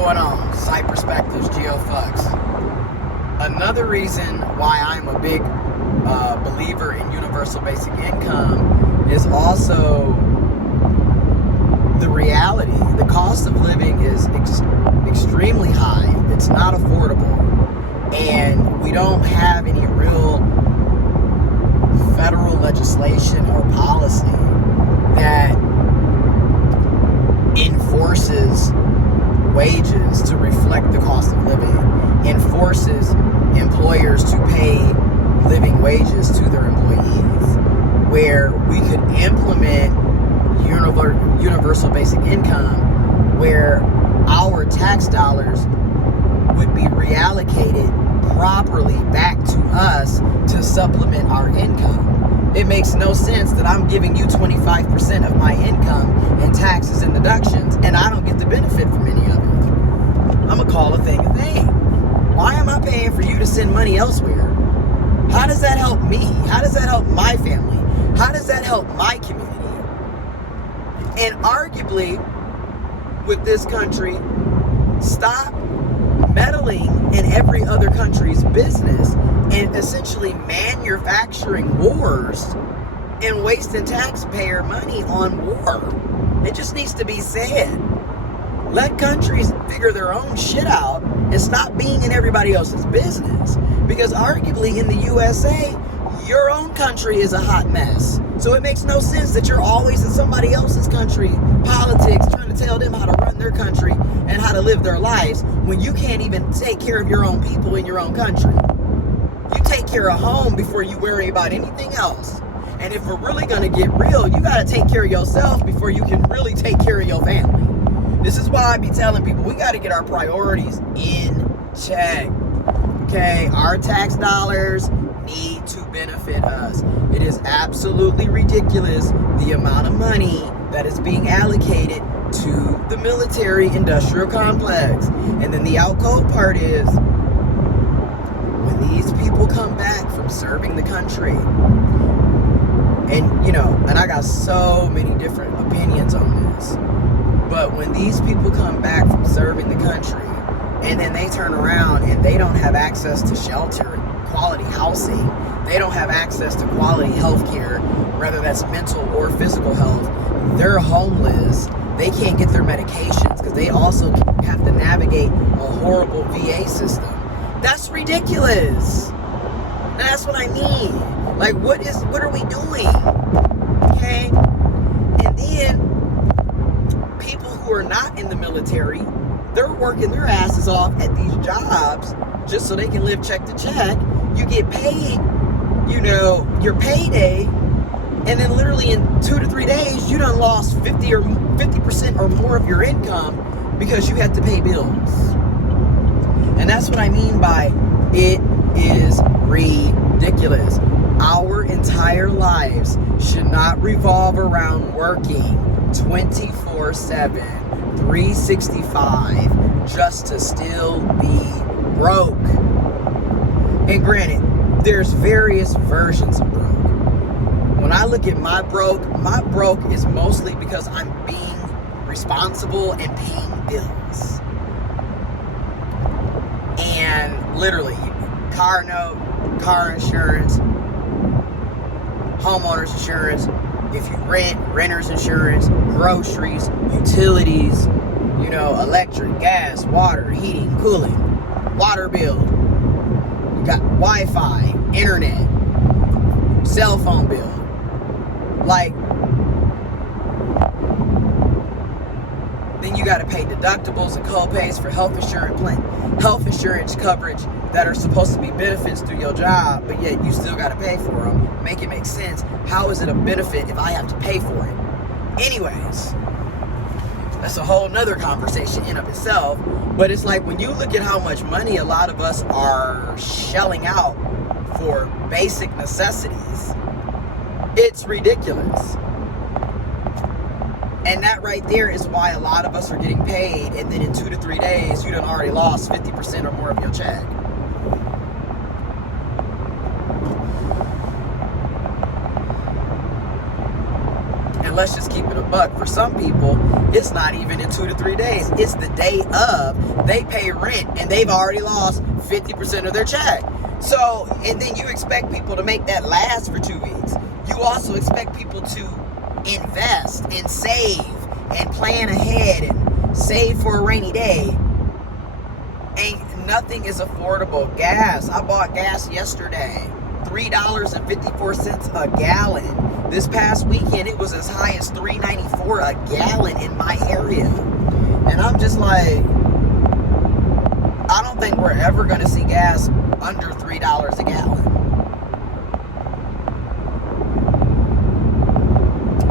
going on? Site Perspectives, GeoFux. Another reason why I'm a big believer in universal basic income is also the reality. The cost of living is extremely high. It's not affordable. And we don't have any real federal legislation or policy that enforces wages to reflect the cost of living, enforces employers to pay living wages to their employees, where we could implement universal basic income, where our tax dollars would be reallocated properly back to us to supplement our income. It makes no sense that I'm giving you 25% of my income in taxes and deductions, and I don't get the benefit from any of it. I'm gonna call a thing a thing. Why am I paying for you to send money elsewhere? How does that help me? How does that help my family? How does that help my community? And arguably, with this country, stop meddling in every other country's business and essentially manufacturing wars and wasting taxpayer money on war. It just needs to be said. Let countries figure their own shit out and stop being in everybody else's business. Because arguably in the USA, your own country is a hot mess. So it makes no sense that you're always in somebody else's country, politics, trying to tell them how to run their country and how to live their lives when you can't even take care of your own people in your own country. You take care of home before you worry about anything else. And if we're really gonna get real, you gotta take care of yourself before you can really take care of your family. This is why I be telling people we gotta get our priorities in check. Okay, our tax dollars need to benefit us. It is absolutely ridiculous the amount of money that is being allocated to the military industrial complex. And then the out cold part is when these people come back from serving the country, and and I got so many different opinions on this, but when these people come back from serving the country and then they turn around and they don't have access to shelter, quality housing, they don't have access to quality health care, whether that's mental or physical health, they're homeless, they can't get their medications because they also have to navigate a horrible VA system. That's ridiculous. And that's what I mean. Like, what are we doing? Okay? And then people who are not in the military, they're working their asses off at these jobs just so they can live check to check. You get paid, your payday, and then literally in 2 to 3 days, you done lost 50% or more of your income because you had to pay bills. And that's what I mean by it is ridiculous. Our entire lives should not revolve around working 24/7, 365, just to still be broke. And granted, there's various versions of broke. When I look at my broke is mostly because I'm being responsible and paying bills. And literally, car note, car insurance, homeowner's insurance, if you rent, renter's insurance, groceries, utilities, electric, gas, water, heating, cooling, water bill, you got Wi-Fi, internet, cell phone bill. Like, then you got to pay deductibles and co-pays for health insurance coverage that are supposed to be benefits through your job, but yet you still got to pay for them. Make it make sense. How is it a benefit if I have to pay for it? Anyways, that's a whole nother conversation in of itself. But it's like when you look at how much money a lot of us are shelling out for basic necessities, it's ridiculous. And that right there is why a lot of us are getting paid, and then in 2 to 3 days, you done already lost 50% or more of your check. And let's just keep it a buck. For some people, it's not even in 2 to 3 days. It's the day of. They pay rent and they've already lost 50% of their check. So, and then you expect people to make that last for 2 weeks. You also expect people to invest and save and plan ahead and save for a rainy day. Nothing is affordable. Gas. I bought gas yesterday. $3.54 a gallon. This past weekend, it was as high as $3.94 a gallon in my area. And I'm just like, I don't think we're ever going to see gas under $3 a gallon.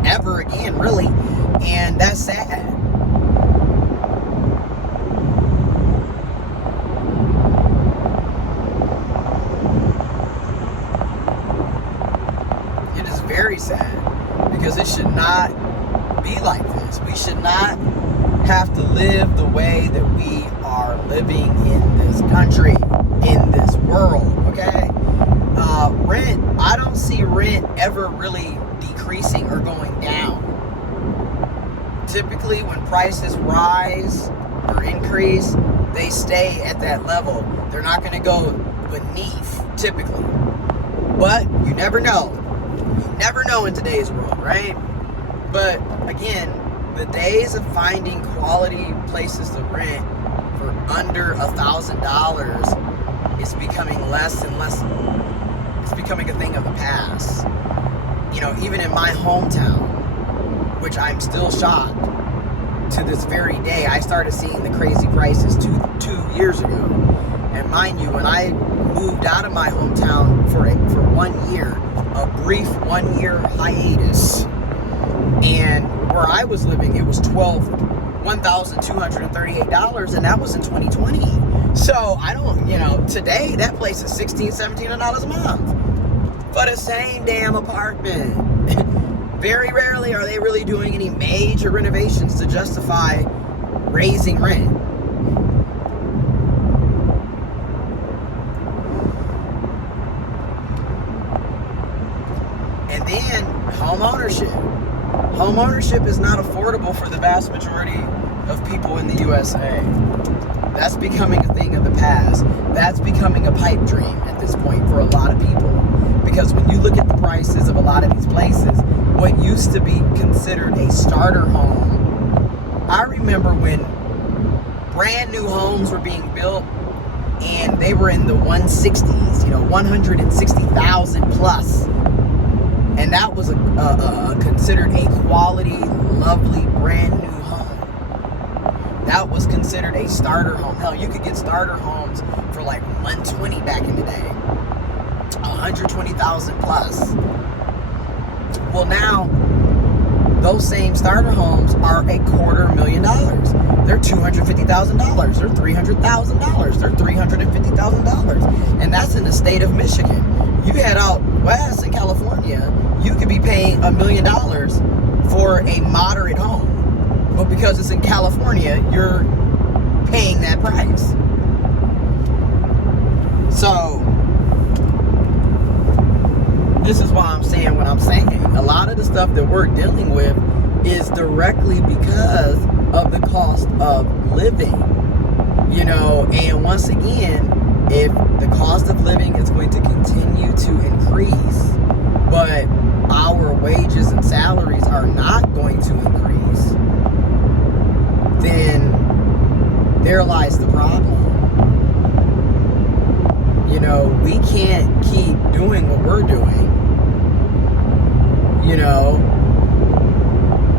Ever again, really. And that's sad. Very sad, because it should not be like this. We should not have to live the way that we are living in this country, in this world, okay? Rent, I don't see rent ever really decreasing or going down. Typically, when prices rise or increase, they stay at that level. They're not going to go beneath, typically. But you never know. Never know in today's world, right? But again, the days of finding quality places to rent for under $1,000 is becoming less and less. It's becoming a thing of the past. You know, even in my hometown, which I'm still shocked to this very day, I started seeing the crazy prices two years ago. And mind you, when I moved out of my hometown for 1 year, a brief 1 year hiatus, and where I was living, it was $1,238, and that was in 2020. So I don't, today that place is $1,600, $1,700 a month for the same damn apartment. Very rarely are they really doing any major renovations to justify raising rent. And then home ownership. Home ownership is not affordable for the vast majority of people in the USA. That's becoming a thing of the past. That's becoming a pipe dream at this point for a lot of people. Because when you look at the prices of a lot of these places, what used to be considered a starter home, I remember when brand new homes were being built and they were in the 160s, 160,000 plus. And that was considered a quality, lovely, brand new home. That was considered a starter home. Hell, you could get starter homes for like $120 back in the day. 120,000 plus. Well, now those same starter homes are $250,000. They're $250,000. They're $300,000. They're $350,000. And that's in the state of Michigan. You head out west in California, you could be paying $1 million for a moderate home. But because it's in California, you're paying that price. So this is why I'm saying what I'm saying. A lot of the stuff that we're dealing with is directly because of the cost of living. And once again, if the cost of living is going to continue to increase, but our wages and salaries are not going to increase, then there lies the problem. We can't keep doing what we're doing.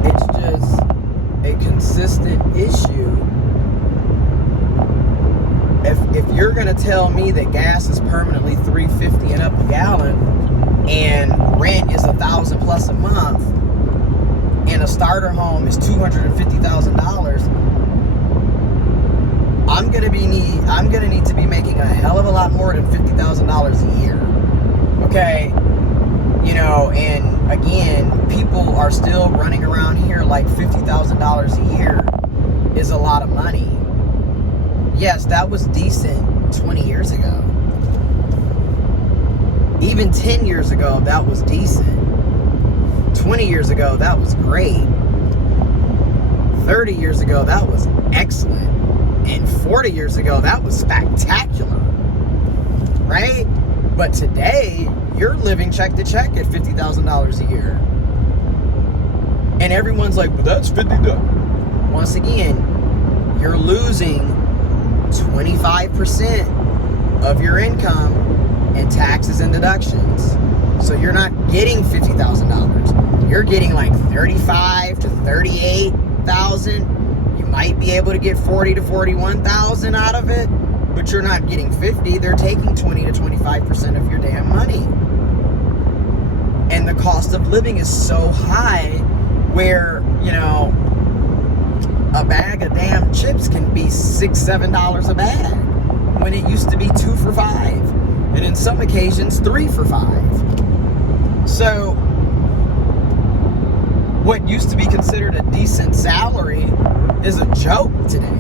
It's just a consistent issue. If you're gonna tell me that gas is permanently $3.50 and up a gallon, and rent is $1,000 plus a month, and a starter home is $250,000, I'm gonna need to be making a hell of a lot more than $50,000 a year. Okay, and again, people are still running around here like $50,000 a year is a lot of money. Yes, that was decent 20 years ago. Even 10 years ago, that was decent. 20 years ago, that was great. 30 years ago, that was excellent. And 40 years ago, that was spectacular. Right? But today, you're living check to check at $50,000 a year. And everyone's like, but that's $50,000. Once again, you're losing 25% of your income in taxes and deductions. So you're not getting $50,000. You're getting like $35,000 to $38,000. You might be able to get $40,000 to $41,000 out of it, but you're not getting 50. They're taking 20 to 25% of your damn money. And the cost of living is so high where, you know, a bag of damn chips can be $6, $7 a bag when it used to be 2 for $5. And in some occasions, 3 for $5. So what used to be considered a decent salary is a joke today.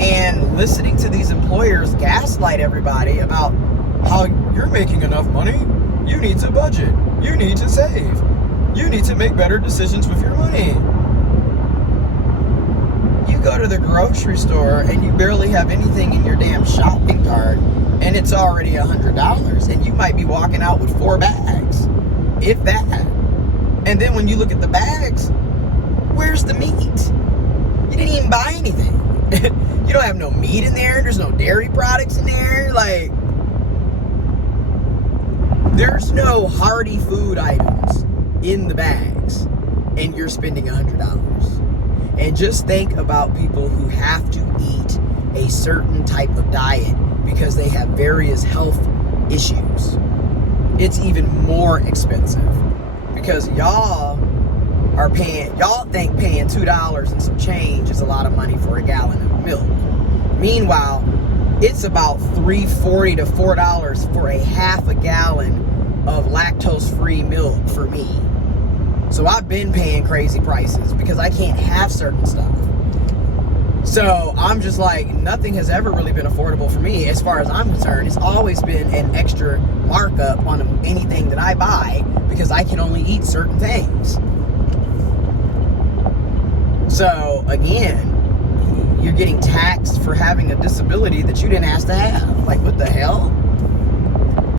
And listening to these employers gaslight everybody about how you're making enough money, you need to budget, you need to save, you need to make better decisions with your money. You go to the grocery store and you barely have anything in your damn shopping cart and it's already $100 and you might be walking out with 4 bags, if that. And then when you look at the bags, where's the meat? You didn't even buy anything. You don't have no meat in there. There's no dairy products in there. Like, there's no hearty food items in the bags, and you're spending $100. And just think about people who have to eat a certain type of diet because they have various health issues. It's even more expensive because y'all think paying $2 and some change is a lot of money for a gallon of milk. Meanwhile, it's about $3.40 to $4 for a half a gallon of lactose-free milk for me. So I've been paying crazy prices because I can't have certain stuff. So I'm just like, nothing has ever really been affordable for me as far as I'm concerned. It's always been an extra markup on anything that I buy because I can only eat certain things. So again, you're getting taxed for having a disability that you didn't ask to have. Like, what the hell?